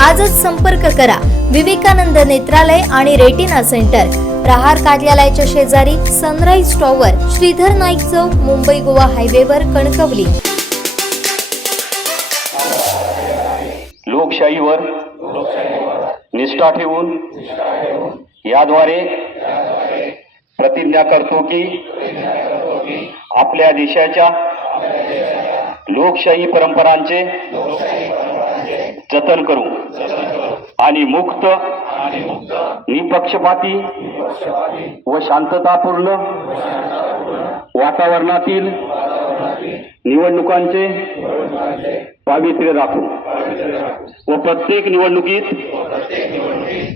आजच संपर्क करा. विवेकानंद नेत्रालय आणि रेटिना सेंटर. प्रहार कार्यालयाच्या शेजारी सनराईज टॉवर श्रीधर नाईक चौक मुंबई गोवा हायवेवर कणकवली. लोकशाहीवर निष्ठा ठेवून याद्वारे प्रतिज्ञा करतो की आपल्या देशाच्या लोकशाही परंपरांचे जतन करू. आणि मुक्त निपक्षपाती व शांततापूर्ण वातावरणातील निवडणुकांचे पावित्र्य राखू व प्रत्येक निवडणुकीत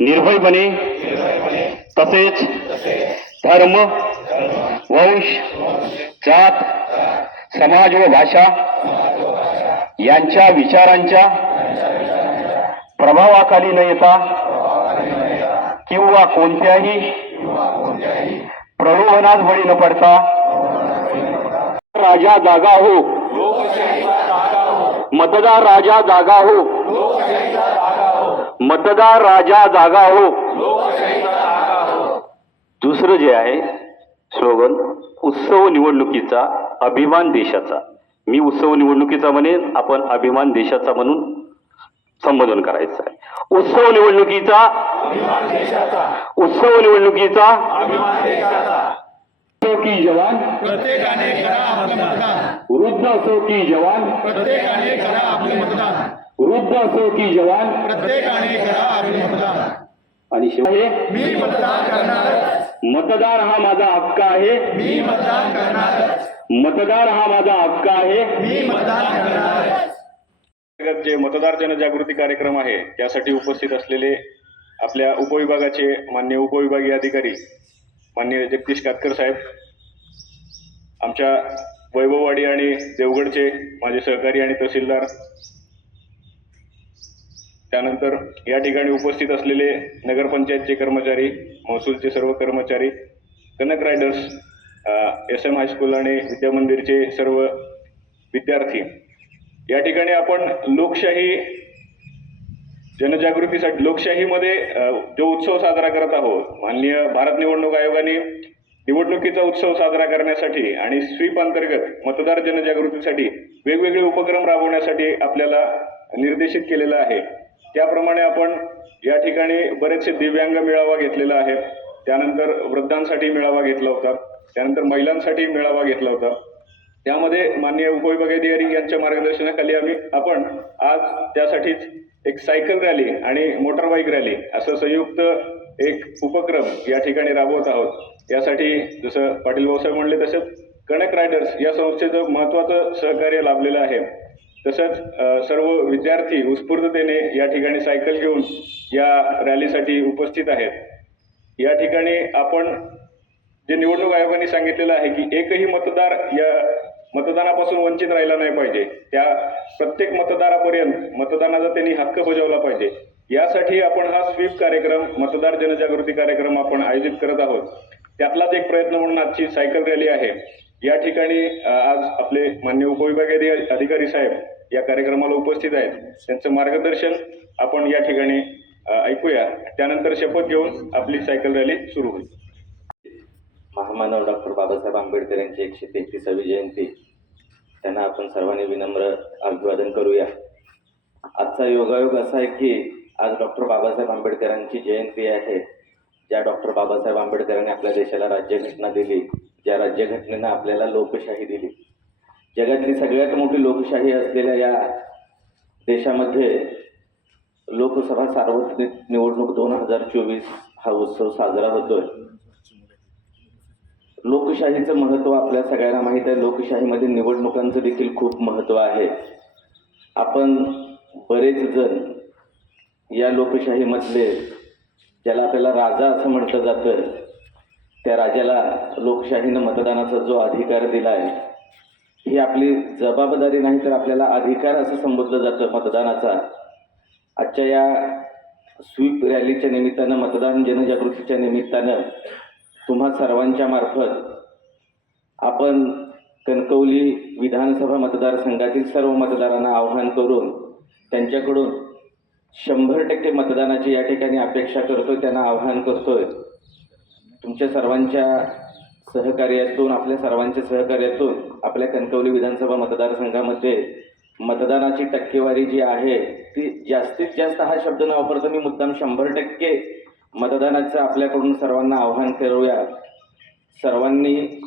निर्भयपणे तसेच धर्म वंश जात समाज व भाषा यांच्या विचारांच्या प्रभावाखाली न येता किंवा कोणत्याही प्रलोभनात बळी न पडता राजा जागा हो. मतदार राजा जागा हो. मतदार राजा जागा हो. दुसरं जे आहे स्लोगन उत्सव निवडणुकीचा अभिमान देशाचा. मी उत्सव निवडणुकीचा म्हणेन आपण अभिमान देशाचा म्हणून संबोधन करायचं आहे. उत्सव निवडणुकीचा उत्सव निवडणुकीचा की जवान प्रत्येकाने करा आपलं मतदान. वृद्ध असो की जवान प्रत्येकाने करा आपले मतदान. वृद्ध असो की जवान प्रत्येकाने करा आपले मतदान. आणि शिवाय मी मतदान करणार मतदार हा माझा हक्क आहे. मी मतदान करणार मतदार हा माझा हक्क आहे. मी मतदान करणार जे मतदार जनजागृती कार्यक्रम आहे त्यासाठी उपस्थित असलेले आपल्या उपविभागाचे मान्य उपविभागीय अधिकारी मान्य जगदीश कातकर साहेब आमच्या वैभववाडी आणि देवगडचे माझे सहकारी आणि तहसीलदार त्यानंतर या ठिकाणी उपस्थित असलेले नगरपंचायतचे कर्मचारी महसूलचे सर्व कर्मचारी Kanak riders S M high school आणि विद्यामंदिरचे सर्व विद्यार्थी या ठिकाणी आपण लोकशाही जनजागृतीसाठी लोकशाहीमध्ये जो उत्सव साजरा करत आहोत माननीय भारत निवडणूक आयोगाने निवडणुकीचा उत्सव साजरा करण्यासाठी आणि स्वीप अंतर्गत मतदार जनजागृतीसाठी वेगवेगळे उपक्रम राबवण्यासाठी आपल्याला निर्देशित केलेलं आहे. त्याप्रमाणे आपण या ठिकाणी बरेचसे दिव्यांग मेळावा घेतलेला आहे. त्यानंतर वृद्धांसाठी मेळावा घेतला होता. त्यानंतर महिलांसाठी मेळावा घेतला होता. त्यामध्ये माननीय उपविभागीय अधिकारी यांच्या मार्गदर्शनाखाली आम्ही आपण आज त्यासाठीच एक सायकल रॅली आणि मोटर बाईक रॅली असं संयुक्त एक उपक्रम या ठिकाणी राबवत आहोत. यासाठी जसं पाटील भाऊसाहेब म्हणले तसंच कणक रायडर्स या संस्थेचं महत्त्वाचं सहकार्य लाभलेलं आहे. तसंच सर्व विद्यार्थी उत्स्फूर्ततेने या ठिकाणी सायकल घेऊन या रॅलीसाठी उपस्थित आहेत. या ठिकाणी आपण जे निवडणूक आयोगाने सांगितलेलं आहे की एकही मतदार या मतदानापासून वंचित राहिला नाही पाहिजे. त्या प्रत्येक मतदारापर्यंत मतदानाचा त्यांनी हक्क बजावला पाहिजे. यासाठी आपण हा स्वीप कार्यक्रम मतदार जनजागृती कार्यक्रम आपण आयोजित करत आहोत. त्यातलाच एक प्रयत्न म्हणून आजची सायकल रॅली आहे. या ठिकाणी आज आपले मान्य उपविभागीय अधिकारी- अधिकारी साहेब या कार्यक्रमाला उपस्थित आहेत. त्यांचं मार्गदर्शन आपण या ठिकाणी ऐकूया. त्यानंतर शपथ घेऊन आपली सायकल रॅली सुरू होईल. महामानव डॉक्टर बाबासाहेब आंबेडकर यांची एकशे तेहतीसावी जयंती त्यांना आपण सर्वांनी विनम्र अभिवादन करूया. आजचा योगायोग असा आहे की आज डॉक्टर बाबासाहेब आंबेडकरांची जयंती आहे. ज्या डॉक्टर बाबासाहेब आंबेडकरांनी आपल्या देशाला राज्यघटना दिली ज्या राज्यघटनेनं आपल्याला लोकशाही दिली. जगातली सगळ्यात मोठी लोकशाही असलेल्या या देशामध्ये लोकसभा सार्वत्रिक निवडणूक दोन हजार चोवीस हा उत्सव साजरा होतोय. लोकशाहीचं महत्त्व आपल्या सगळ्यांना माहीत आहे. लोकशाहीमध्ये निवडणुकांचं देखील खूप महत्त्व आहे. आपण बरेच जण या लोकशाहीमधले ज्याला आपल्याला राजा असं म्हटलं जातं त्या राजाला लोकशाहीनं मतदानाचा जो अधिकार दिला आहे ही आपली जबाबदारी नाही तर आपल्याला अधिकार असं संबोधलं जातं मतदानाचा. आजच्या या स्वीप रॅलीच्या निमित्तानं मतदान जनजागृतीच्या निमित्तानं तुम्हा सर्वांच्या मार्फत आपण कणकवली विधानसभा मतदारसंघातील सर्व मतदारांना आवाहन करून त्यांच्याकडून शंभर टक्के मतदानाची या ठिकाणी अपेक्षा करतो त्यांना आवाहन करतोय. तुमच्या सर्वांच्या सहकार्यातून आपल्या सर्वांच्या सहकार्यातून आपल्या कणकवली विधानसभा मतदारसंघामध्ये मतदानाची टक्केवारी जी आहे ती जास्तीत जास्त हा शब्द न वापरता मी मुद्दाम शंभर टक्के मतदानाचं आपल्याकडून सर्वांना आव्हान करूया. सर्वांनी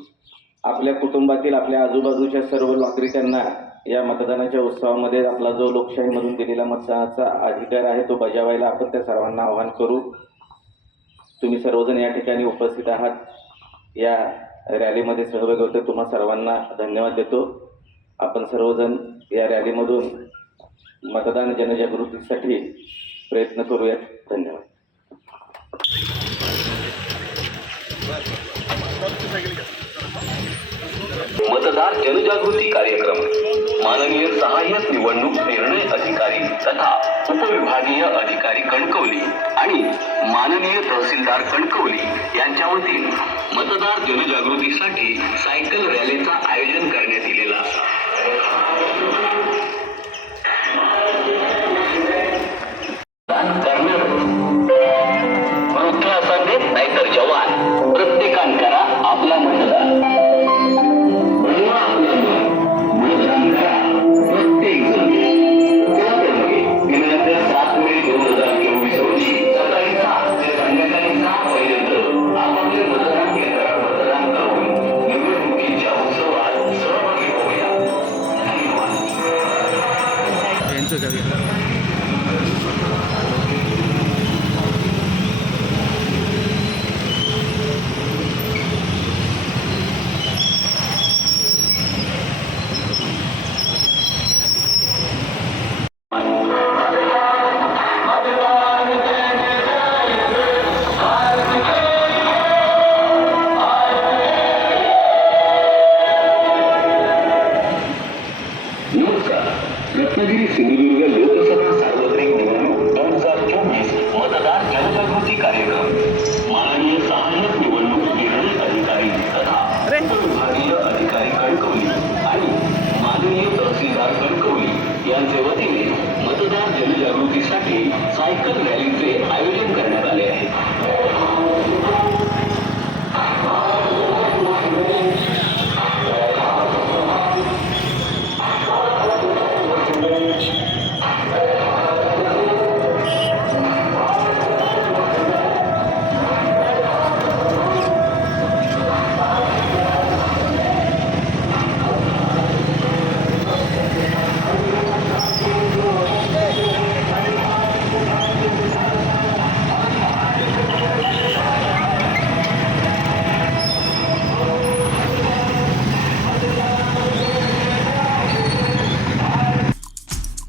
आपल्या कुटुंबातील आपल्या आजूबाजूच्या सर्व नागरिकांना या मतदानाच्या उत्सवामध्ये आपला जो लोकशाहीमधून दिलेला मतदानाचा अधिकार आहे तो बजावायला आपण त्या सर्वांना आव्हान करू. तुम्ही सर्वजण या ठिकाणी उपस्थित आहात. या रॅलीमध्ये सहभागी होते तुम्हा सर्वांना धन्यवाद देतो. आपण सर्वजण या रॅलीमधून मतदान जनजागृतीसाठी प्रयत्न करूयात. धन्यवाद. मतदार जनजागृती कार्यक्रम. माननीय सहाय्यक निवडणूक निर्णय अधिकारी तथा उपविभागीय अधिकारी कणकवली आणि माननीय तहसीलदार कणकवली यांच्या वतीने मतदार जनजागृतीसाठी सायकल रॅलीचं आयोजन करण्यात येलेलं